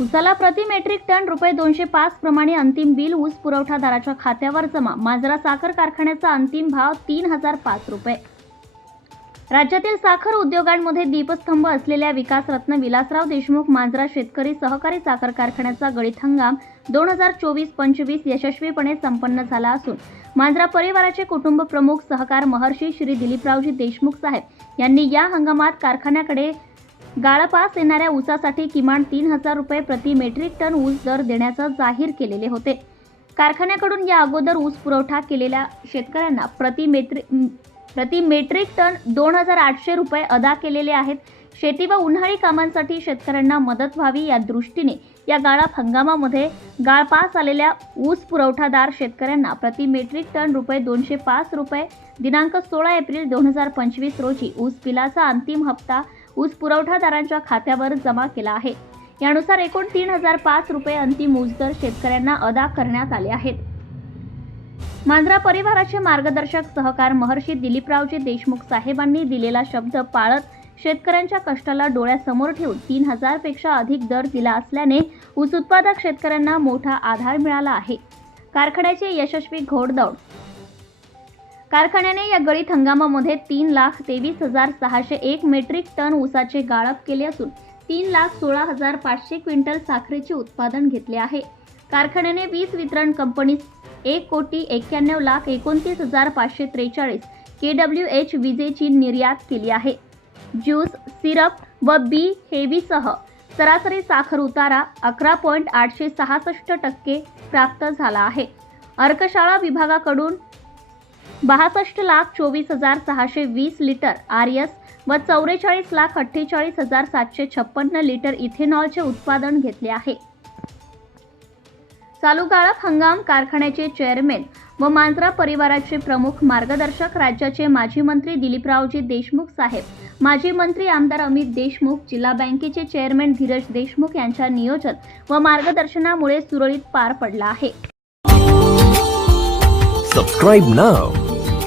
उसाला प्रति metric ton रुपये दोनशे पाच प्रमाणे अंतिम बिल ऊस पुरवठादाराच्या खात्यावर जमा. मांजरा साखर कारखान्याचा अंतिम भाव तीन हजार पाच रुपये. राज्यातील साखर उद्योगांमध्ये दीपस्तंभ असलेल्या विकासरत्न विलासराव देशमुख मांजरा शेतकरी सहकारी साखर कारखान्याचा गळीत हंगाम दोन हजार चोवीस पंचवीस यशस्वीपणे संपन्न झाला असून मांजरा परिवाराचे कुटुंब प्रमुख सहकार महर्षी श्री दिलीपरावजी देशमुख साहेब यांनी या हंगामात कारखान्याकडे गाळपास येणाऱ्या ऊसासाठी किमान तीन हजार रुपये प्रति मेट्रिक टन ऊस दर देण्याचं जाहीर केलेले होते. कारखान्याकडून या अगोदर ऊस पुरवठा केलेल्या शेतकऱ्यांना प्रति मेट्रिक प्रति मेट्रिक टन दोन हजार आठशे रुपये अदा केलेले आहेत. शेती व उन्हाळी कामांसाठी शेतकऱ्यांना मदत व्हावी या दृष्टीने या गाळप हंगामामध्ये गाळपास आलेल्या ऊस पुरवठादार शेतकऱ्यांना प्रति मेट्रिक टन रुपये दोनशे पाच रुपये दिनांक सोळा एप्रिल दोन हजार पंचवीस रोजी ऊस बिलाचा अंतिम हप्ता ऊस पुरवठादारांच्या खात्यावर जमा केला आहे. यानुसार एकूण तीन हजार पाच रुपये अंतिम ऊस दर शेतकऱ्यांना अदा करण्यात आले आहेत. मांजरा परिवाराचे मार्गदर्शक सहकार महर्षी दिलीपरावजी देशमुख साहेबांनी दिलेला शब्द पाळत शेतकऱ्यांच्या कष्टाला डोळ्यासमोर ठेवून तीन हजारपेक्षा अधिक दर दिला असल्याने ऊस उत्पादक शेतकऱ्यांना मोठा आधार मिळाला आहे. कारखान्याचे यशस्वी घोडदौड कारखान्याने या गळीत हंगामामध्ये तीन लाख तेवीस हजार सहाशे एक मेट्रिक टन ऊसाचे गाळप केले असून तीन लाख सोळा हजार पाचशे क्विंटल साखरेचे उत्पादन घेतले आहे. कारखान्याने वीज वितरण कंपनीस एक कोटी एक्क्याण्णव लाख एकोणतीस हजार पाचशे त्रेचाळीस के डब्ल्यू एच विजेची निर्यात केली आहे. ज्यूस सिरप व बी हेवीसह सरासरी साखर उतारा अकरा पॉईंट आठशे सहासष्ट टक्के प्राप्त झाला आहे. अर्कशाळा विभागाकडून बासष्ट लाख चोवीस हजार सहाशे वीस लिटर आर एस व चौवेचाळीस लाख अठ्ठेचाळीस हजार सातशे छप्पन्न लिटर इथेनॉलचे उत्पादन घेतले आहे. चालू काळात हंगाम कारखान्याचे चेअरमॅन व मांजरा परिवाराचे प्रमुख मार्गदर्शक राज्याचे माजी मंत्री दिलीपरावजी देशमुख साहेब माजी मंत्री आमदार अमित देशमुख जिल्हा बँकेचे चेअरमॅन धीरज देशमुख यांच्या नियोजन व मार्गदर्शनामुळे सुरळीत पार पडला आहे. Subscribe now